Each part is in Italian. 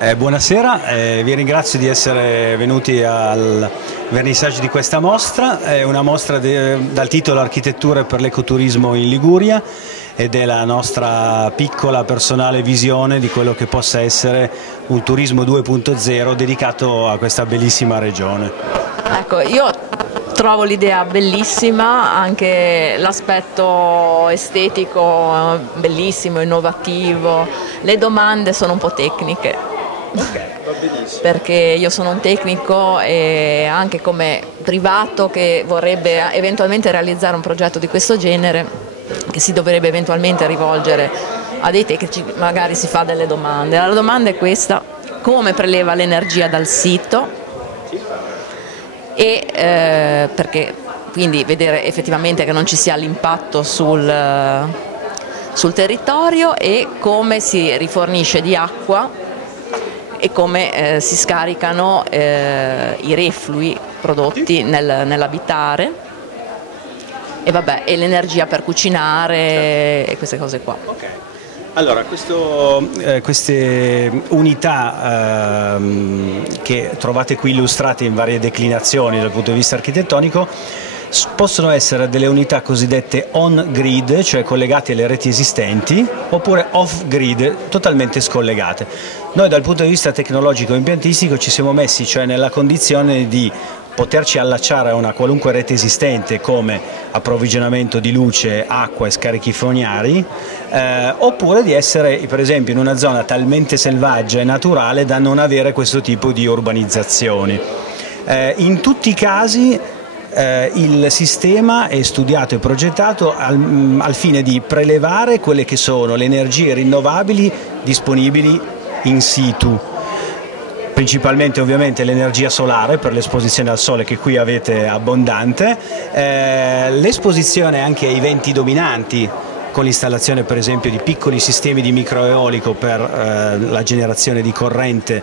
Buonasera, vi ringrazio di essere venuti al vernissage di questa mostra. È una mostra dal titolo Architetture per l'ecoturismo in Liguria ed è la nostra piccola personale visione di quello che possa essere un turismo 2.0 dedicato a questa bellissima regione. Ecco, io trovo l'idea bellissima, anche l'aspetto estetico bellissimo, innovativo. Le domande sono un po' tecniche. Ok, va benissimo. Perché io sono un tecnico e anche come privato che vorrebbe eventualmente realizzare un progetto di questo genere, che si dovrebbe eventualmente rivolgere a dei tecnici, magari si fa delle domande. La domanda è questa: come preleva l'energia dal sito? E perché quindi vedere effettivamente che non ci sia l'impatto sul territorio, e come si rifornisce di acqua e come si scaricano i reflui prodotti nell'abitare e l'energia per cucinare e queste cose qua. Okay. Allora, queste unità che trovate qui illustrate in varie declinazioni dal punto di vista architettonico possono essere delle unità cosiddette on-grid, cioè collegate alle reti esistenti, oppure off-grid, totalmente scollegate. Noi dal punto di vista tecnologico e impiantistico ci siamo messi cioè nella condizione di poterci allacciare a una qualunque rete esistente come approvvigionamento di luce, acqua e scarichi fognari, oppure di essere per esempio in una zona talmente selvaggia e naturale da non avere questo tipo di urbanizzazioni. In tutti i casi il sistema è studiato e progettato al fine di prelevare quelle che sono le energie rinnovabili disponibili in situ, principalmente ovviamente l'energia solare per l'esposizione al sole che qui avete abbondante, l'esposizione anche ai venti dominanti con l'installazione per esempio di piccoli sistemi di microeolico per la generazione di corrente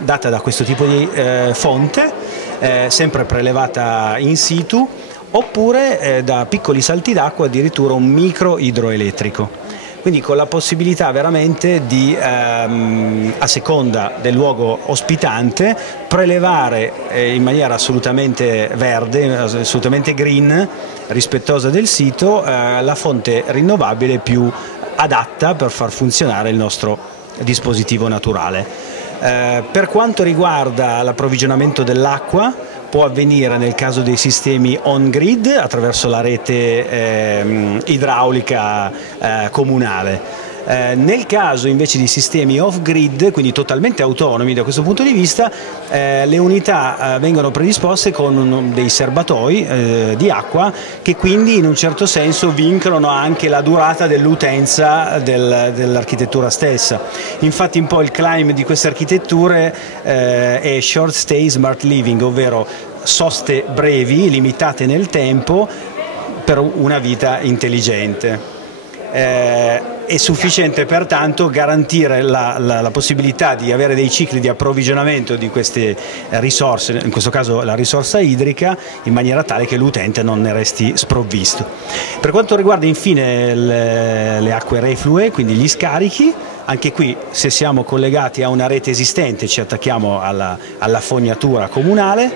data da questo tipo di fonte, sempre prelevata in situ, oppure da piccoli salti d'acqua addirittura un micro idroelettrico. Quindi con la possibilità veramente di, a seconda del luogo ospitante, prelevare in maniera assolutamente verde, assolutamente green, rispettosa del sito, la fonte rinnovabile più adatta per far funzionare il nostro dispositivo naturale. Per quanto riguarda l'approvvigionamento dell'acqua, può avvenire nel caso dei sistemi on-grid attraverso la rete idraulica comunale. Nel caso invece di sistemi off-grid, quindi totalmente autonomi da questo punto di vista, le unità vengono predisposte con dei serbatoi di acqua che quindi in un certo senso vincolano anche la durata dell'utenza dell'architettura stessa. Infatti un po' il claim di queste architetture è short stay smart living, ovvero soste brevi, limitate nel tempo, per una vita intelligente. È sufficiente pertanto garantire la possibilità di avere dei cicli di approvvigionamento di queste risorse, in questo caso la risorsa idrica, in maniera tale che l'utente non ne resti sprovvisto. Per quanto riguarda infine le acque reflue, quindi gli scarichi, anche qui se siamo collegati a una rete esistente ci attacchiamo alla fognatura comunale,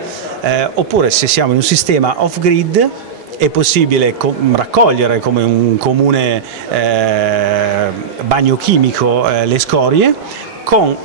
oppure se siamo in un sistema off-grid è possibile raccogliere come un comune bagno chimico le scorie, con,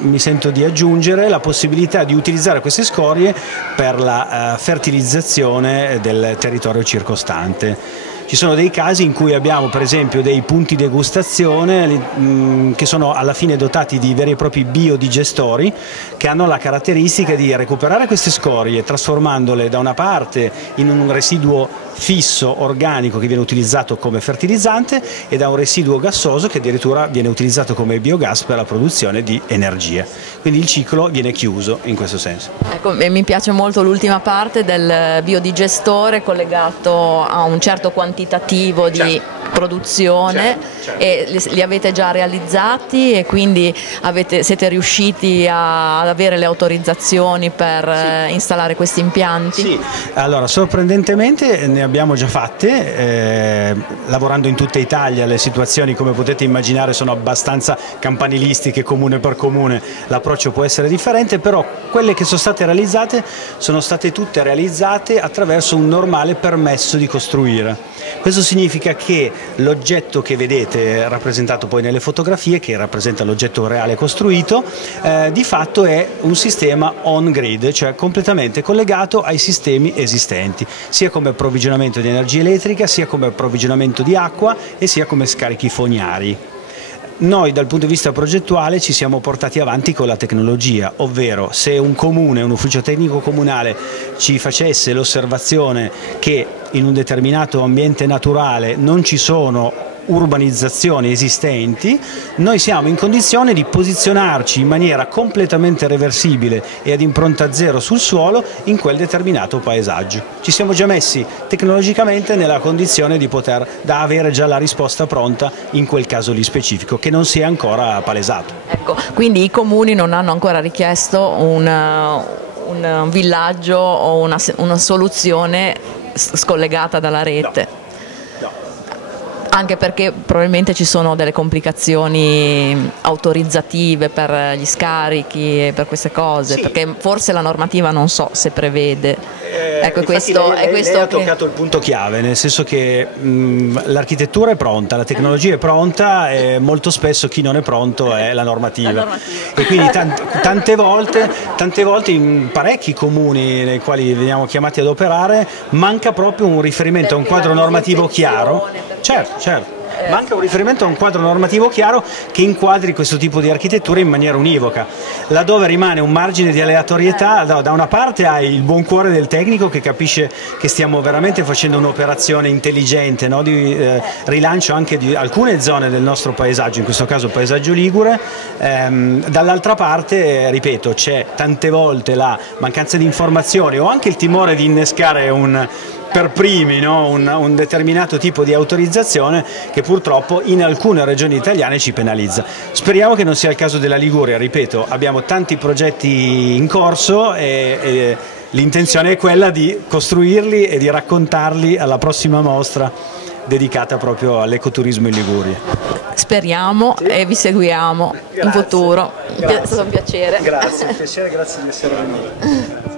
mi sento di aggiungere, la possibilità di utilizzare queste scorie per la fertilizzazione del territorio circostante. Ci sono dei casi in cui abbiamo per esempio dei punti degustazione che sono alla fine dotati di veri e propri biodigestori che hanno la caratteristica di recuperare queste scorie trasformandole da una parte in un residuo fisso organico che viene utilizzato come fertilizzante e da un residuo gassoso che addirittura viene utilizzato come biogas per la produzione di energia. Quindi il ciclo viene chiuso in questo senso. Ecco, mi piace molto l'ultima parte del biodigestore collegato a un certo quantitativo di produzione, certo. e li avete già realizzati e quindi siete riusciti ad avere le autorizzazioni per installare questi impianti? Sì, allora sorprendentemente ne abbiamo già fatte, lavorando in tutta Italia le situazioni, come potete immaginare, sono abbastanza campanilistiche, comune per comune, l'approccio può essere differente, però quelle che sono state realizzate sono state tutte realizzate attraverso un normale permesso di costruire. Questo significa che l'oggetto che vedete rappresentato poi nelle fotografie, che rappresenta l'oggetto reale costruito, di fatto è un sistema on-grid, cioè completamente collegato ai sistemi esistenti, sia come approvvigionamento di energia elettrica, sia come approvvigionamento di acqua e sia come scarichi fognari. Noi dal punto di vista progettuale ci siamo portati avanti con la tecnologia, ovvero se un comune, un ufficio tecnico comunale ci facesse l'osservazione che in un determinato ambiente naturale non ci sono urbanizzazioni esistenti, noi siamo in condizione di posizionarci in maniera completamente reversibile e ad impronta zero sul suolo in quel determinato paesaggio. Ci siamo già messi tecnologicamente nella condizione di poter avere già la risposta pronta in quel caso lì specifico, che non si è ancora palesato. Ecco, quindi i comuni non hanno ancora richiesto un villaggio o una soluzione scollegata dalla rete? No. Anche perché probabilmente ci sono delle complicazioni autorizzative per gli scarichi e per queste cose, perché forse la normativa non so se prevede. Ecco, lei ha toccato il punto chiave, nel senso che l'architettura è pronta, la tecnologia è pronta e molto spesso chi non è pronto è la normativa. E quindi tante volte in parecchi comuni nei quali veniamo chiamati ad operare manca proprio un riferimento a un quadro normativo chiaro. Certo. Manca un riferimento a un quadro normativo chiaro che inquadri questo tipo di architettura in maniera univoca, laddove rimane un margine di aleatorietà. Da una parte hai il buon cuore del tecnico che capisce che stiamo veramente facendo un'operazione intelligente, no? Di rilancio anche di alcune zone del nostro paesaggio, in questo caso il paesaggio ligure, dall'altra parte, ripeto, c'è tante volte la mancanza di informazioni o anche il timore di innescare per primi, no? un determinato tipo di autorizzazione che purtroppo in alcune regioni italiane ci penalizza. Speriamo che non sia il caso della Liguria, ripeto, abbiamo tanti progetti in corso e l'intenzione è quella di costruirli e di raccontarli alla prossima mostra dedicata proprio all'ecoturismo in Liguria. Speriamo e vi seguiamo in futuro. Grazie. È stato un piacere. Grazie di essere venuti.